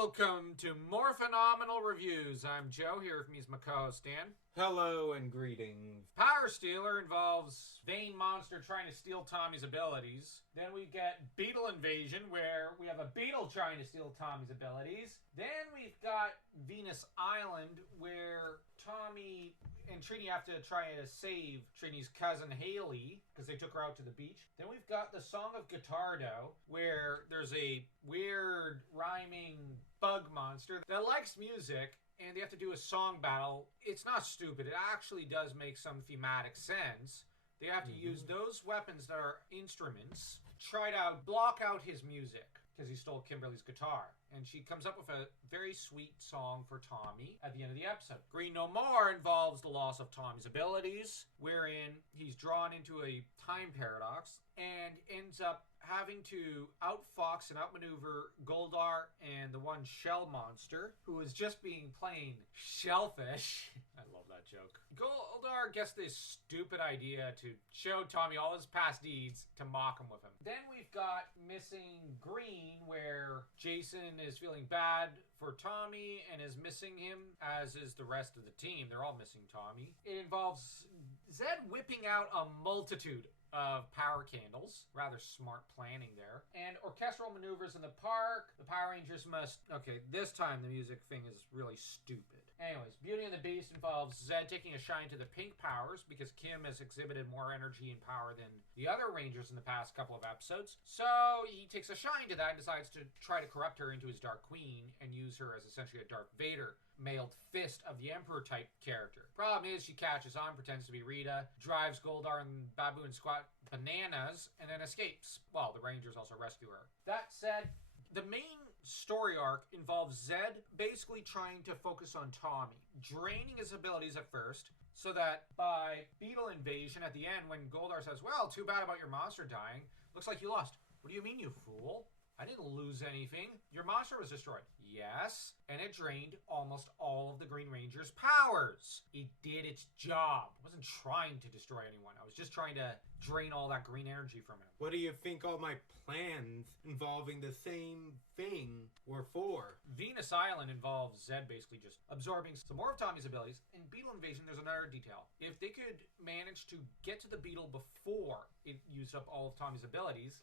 Welcome to Morphenomenal Reviews. I'm Joe, here with me is my co-host Dan. Hello and greetings. Power Stealer involves Vein Monster trying to steal Tommy's abilities. Then we get Beetle Invasion, where we have a beetle trying to steal Tommy's abilities. Then we've got Venus Island, where Tommy and Trini have to try to save Trini's cousin Haley, because they took her out to the beach. Then we've got the Song of Guitardo, where there's a weird rhyming bug monster that likes music, and they have to do a song battle. It's not stupid. It actually does make some thematic sense. They have to use those weapons that are instruments, try to block out his music, because he stole Kimberly's guitar. And she comes up with a very sweet song for Tommy at the end of the episode. Green No More involves the loss of Tommy's abilities, wherein he's drawn into a time paradox and ends up having to outfox and outmaneuver Goldar and the one shell monster, who is just being plain shellfish. I love that joke. Goldar gets this stupid idea to show Tommy all his past deeds to mock him with him. Then we've got Missing Green, where Jason is feeling bad for Tommy and is missing him, as is the rest of the team. They're all missing Tommy. It involves Zed whipping out a multitude of power candles. Rather smart planning there. And orchestral maneuvers in the park. The Power Rangers must... Okay, this time the music thing is really stupid. Anyways, Beauty and the Beast involves Zed taking a shine to the pink powers, because Kim has exhibited more energy and power than the other Rangers in the past couple of episodes. So he takes a shine to that and decides to try to corrupt her into his Dark Queen and use her as essentially a Darth Vader mailed fist of the Emperor type character. Problem is, she catches on, pretends to be Rita, drives Goldar and Baboon Squat bananas, and then escapes. Well, the Rangers also rescue her. That said, the main story arc involves Zed basically trying to focus on Tommy, draining his abilities at first, so that by Beetle Invasion at the end, when Goldar says, "Well, too bad about your monster dying. Looks like you lost." "What do you mean, you fool? I didn't lose anything. Your monster was destroyed." "Yes, and it drained almost all of the Green Ranger's powers. It did its job. I wasn't trying to destroy anyone. I was just trying to drain all that green energy from him." What do you think all my plans involving the same thing were for? Venus Island involves Zed basically just absorbing some more of Tommy's abilities. In Beetle Invasion, there's another detail. If they could manage to get to the Beetle before it used up all of Tommy's abilities,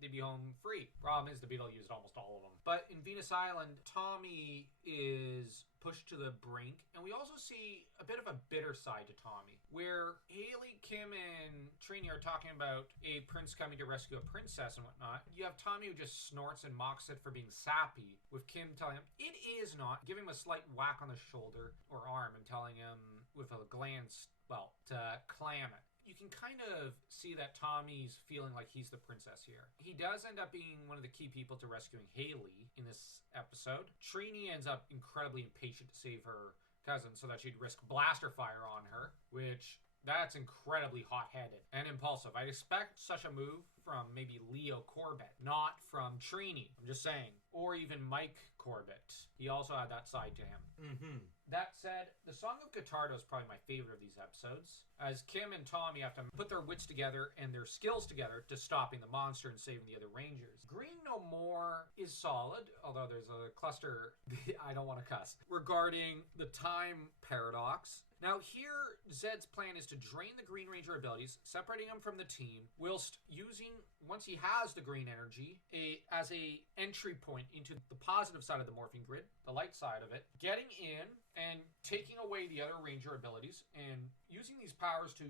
they'd be home free. Problem is, the Beetle used almost all of them. But in Venus Island, Tommy is pushed to the brink, and we also see a bit of a bitter side to Tommy, where Haley, Kim, and Trini are talking about a prince coming to rescue a princess and whatnot. You have Tommy who just snorts and mocks it for being sappy, with Kim telling him it is not, giving him a slight whack on the shoulder or arm and telling him with a glance, well, to clam it. You can kind of see that Tommy's feeling like he's the princess here. He does end up being one of the key people to rescuing Haley in this episode. Trini ends up incredibly impatient to save her cousin so that she'd risk blaster fire on her, which... that's incredibly hot-headed and impulsive. I'd expect such a move from maybe Leo Corbett, not from Trini. I'm just saying. Or even Mike Corbett. He also had that side to him. That said, the Song of Guitardo is probably my favorite of these episodes, as Kim and Tommy have to put their wits together and their skills together to stopping the monster and saving the other Rangers. Green No More is solid, although there's a cluster, I don't want to cuss, regarding the time paradox. Now here, Zed's plan is to drain the Green Ranger abilities, separating them from the team, whilst using, once he has the green energy, as a entry point into the positive side of the morphing grid, the light side of it, getting in and taking away the other Ranger abilities and using these powers to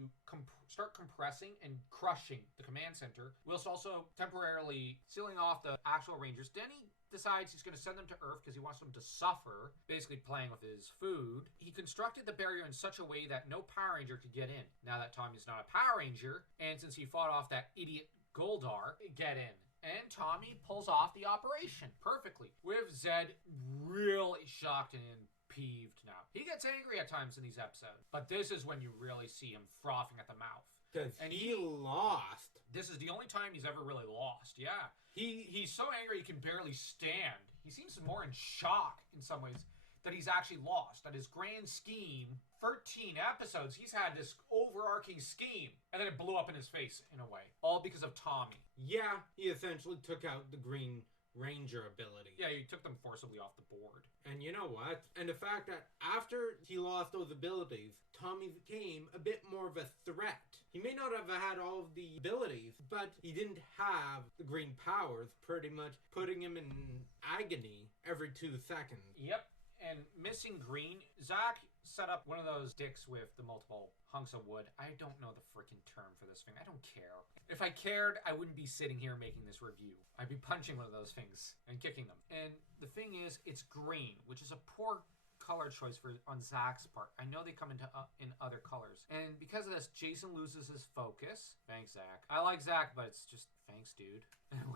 start compressing and crushing the command center, whilst also temporarily sealing off the actual Rangers. Then he decides he's going to send them to Earth because he wants them to suffer, basically playing with his food. He constructed the barrier in such a way that no Power Ranger could get in. Now that Tommy's not a Power Ranger, and since he fought off that idiot Goldar, get in. And Tommy pulls off the operation perfectly, with Zed really shocked and peeved now. He gets angry at times in these episodes, but this is when you really see him frothing at the mouth. Because he lost. This is the only time he's ever really lost, yeah. He's so angry he can barely stand. He seems more in shock in some ways that he's actually lost. That his grand scheme, 13 episodes, he's had this overarching scheme. And then it blew up in his face, in a way. All because of Tommy. Yeah, he essentially took out the Green Ranger ability. Yeah, you took them forcibly off the board. And you know what? And the fact that after he lost those abilities, Tommy became a bit more of a threat. He may not have had all of the abilities, but he didn't have the green powers, pretty much putting him in agony every 2 seconds. Yep. And missing green, Zach set up one of those dicks with the multiple hunks of wood. I don't know the freaking term for this thing. I don't care. If I cared, I wouldn't be sitting here making this review. I'd be punching one of those things and kicking them. And the thing is, it's green, which is a poor color choice on Zach's part. I know they come in other colors. And because of this, Jason loses his focus. Thanks, Zach. I like Zach, but it's just, thanks, dude.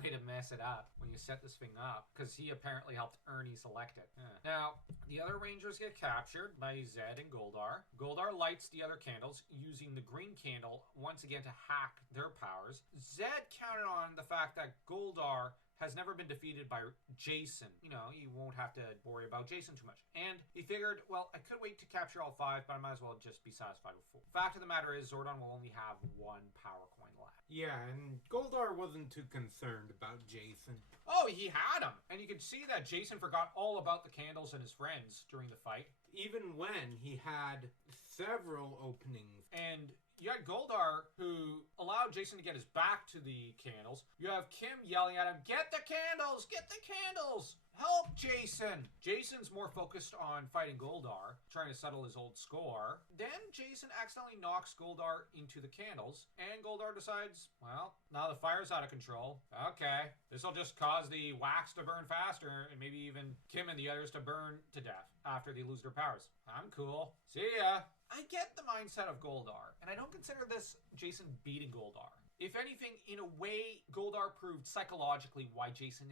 Way to mess it up when you set this thing up, because he apparently helped Ernie select it. Now, the other Rangers get captured by Zed and Goldar. Goldar lights the other candles, using the green candle once again to hack their powers. Zed counted on the fact that Goldar has never been defeated by Jason. You know, you won't have to worry about Jason too much. And he figured, well, I could wait to capture all 5, but I might as well just be satisfied with 4. Fact of the matter is, Zordon will only have 1 power coin left. Yeah, and Goldar wasn't too concerned about Jason. Oh, he had him! And you could see that Jason forgot all about the candles and his friends during the fight. Even when he had several openings. And you had Goldar, who allowed Jason to get his back to the candles. You have Kim yelling at him, "Get the candles! Get the candles! Help Jason!" Jason's more focused on fighting Goldar, trying to settle his old score. Then Jason accidentally knocks Goldar into the candles, and Goldar decides, well, now the fire's out of control. Okay, this'll just cause the wax to burn faster, and maybe even Kim and the others to burn to death after they lose their powers. I'm cool. See ya. I get the mindset of Goldar, and I don't consider this Jason beating Goldar. If anything, in a way, Goldar proved psychologically why Jason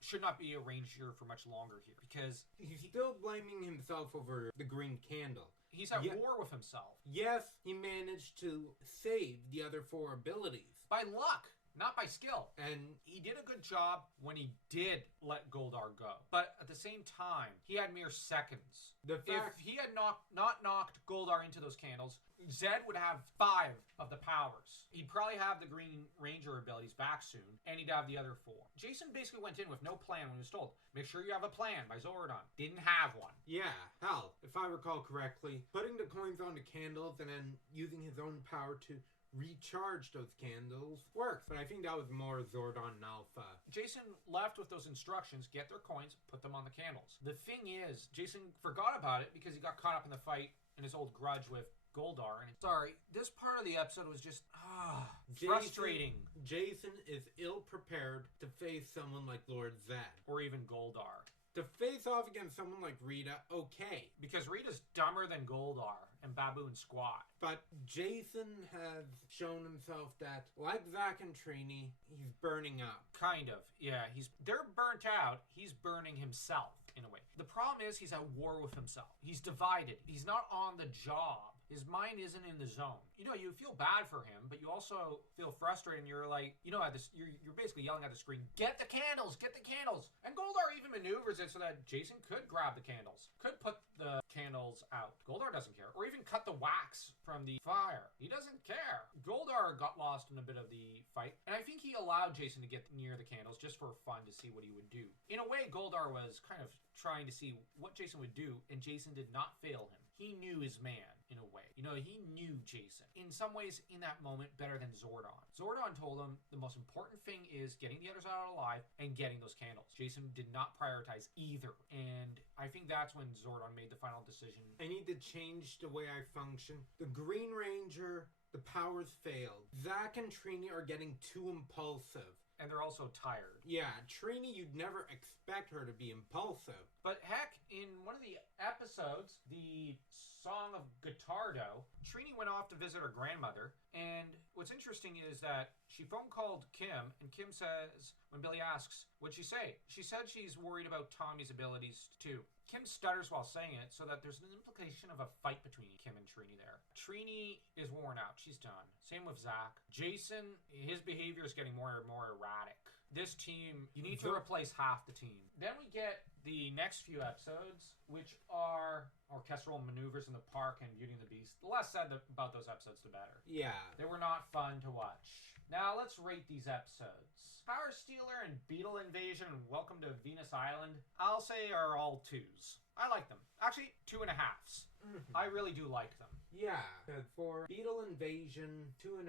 should not be a ranger for much longer here, because he's still blaming himself over the green candle. He's at war with himself. Yes, he managed to save the other 4 abilities. By luck, not by skill. And he did a good job when he did let Goldar go. But at the same time, he had mere seconds. If he had not knocked Goldar into those candles, Zed would have 5 of the powers. He'd probably have the Green Ranger abilities back soon, and he'd have the other 4. Jason basically went in with no plan when he was told, make sure you have a plan by Zordon. Didn't have one. Yeah, hell, if I recall correctly, putting the coins on the candles and then using his own power to recharge those candles works, but I think that was more Zordon and Alpha. Jason left with those instructions, get their coins, put them on the candles. The thing is, Jason forgot about it because he got caught up in the fight and his old grudge with Goldar. And sorry, this part of the episode was just frustrating. Jason is ill prepared to face someone like Lord Zed. Or even Goldar. To face off against someone like Rita, okay. Because Rita's dumber than Goldar and Baboon Squat. But Jason has shown himself that, like Zach and Trini, he's burning up. Kind of, yeah. They're burnt out. He's burning himself, in a way. The problem is he's at war with himself. He's divided. He's not on the job. His mind isn't in the zone. You know, you feel bad for him, but you also feel frustrated, and you're like, you know, you're basically yelling at the screen, get the candles, get the candles. And Goldar even maneuvers it so that Jason could grab the candles, could put the candles out. Goldar doesn't care. Or even cut the wax from the fire. He doesn't care. Goldar got lost in a bit of the fight, and I think he allowed Jason to get near the candles just for fun to see what he would do. In a way, Goldar was kind of trying to see what Jason would do, and Jason did not fail him. He knew his man, in a way. You know, he knew Jason. In some ways, in that moment, better than Zordon. Zordon told him the most important thing is getting the others out alive and getting those candles. Jason did not prioritize either. And I think that's when Zordon made the final decision. I need to change the way I function. The Green Ranger, the powers failed. Zach and Trini are getting too impulsive. And they're also tired. Yeah, Trini, you'd never expect her to be impulsive. But heck, in one of the episodes, the Song of Guitardo, Trini went off to visit her grandmother. And what's interesting is that she phone called Kim, and Kim says, when Billy asks, what'd she say? She said she's worried about Tommy's abilities too. Kim stutters while saying it, so that there's an implication of a fight between Kim and Trini there. Trini is worn out. She's done. Same with Zach. Jason, his behavior is getting more and more erratic. this team, you need to replace half the team. Then we get the next few episodes, which are orchestral maneuvers in the park and Beauty and the Beast. The less said about those episodes, the better. Yeah. They were not fun to watch. Now let's rate these episodes. Power Stealer and Beetle Invasion and Welcome to Venus Island, I'll say are all 2s. I like them. Actually, 2.5s. I really do like them. Yeah. For Beetle Invasion, 2.5,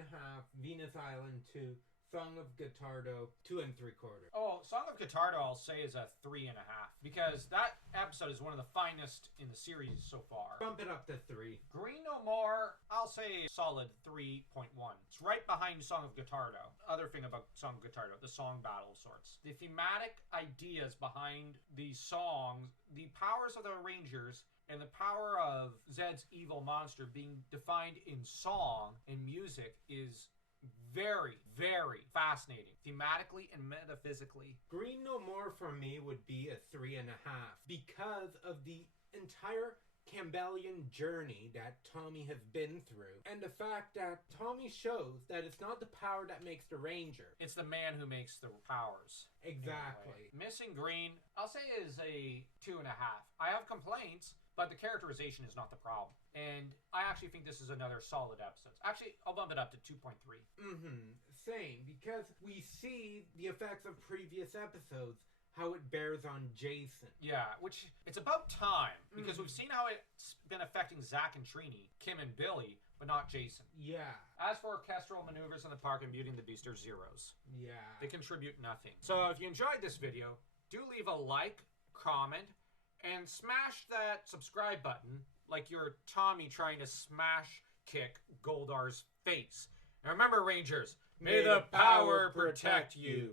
Venus Island 2, Song of Guitardo, 2 3/4. Oh, Song of Guitardo, I'll say, is a 3.5 because that episode is one of the finest in the series so far. Bump it up to 3. Green No More, I'll say solid 3.1. It's right behind Song of Guitardo. Other thing about Song of Guitardo, the song battle of sorts. The thematic ideas behind the songs, the powers of the Rangers, and the power of Zed's evil monster being defined in song and music is very, very fascinating, thematically and metaphysically. Green No More for me would be a 3.5 because of the entire Campbellian journey that Tommy has been through, and the fact that Tommy shows that it's not the power that makes the Ranger. It's the man who makes the powers. Exactly. Anyway, Missing Green, I'll say is a 2.5. I have complaints, but the characterization is not the problem. And I actually think this is another solid episode. Actually, I'll bump it up to 2.3. Same, because we see the effects of previous episodes, how it bears on Jason. Yeah, which it's about time, because we've seen how it's been affecting Zach and Trini, Kim and Billy, but not Jason. Yeah. As for orchestral maneuvers in the park and Beauty and the Beast, are 0s. Yeah. They contribute nothing. So if you enjoyed this video, do leave a like, comment, and smash that subscribe button like you're Tommy trying to smash kick Goldar's face. And remember, Rangers, may the power protect you.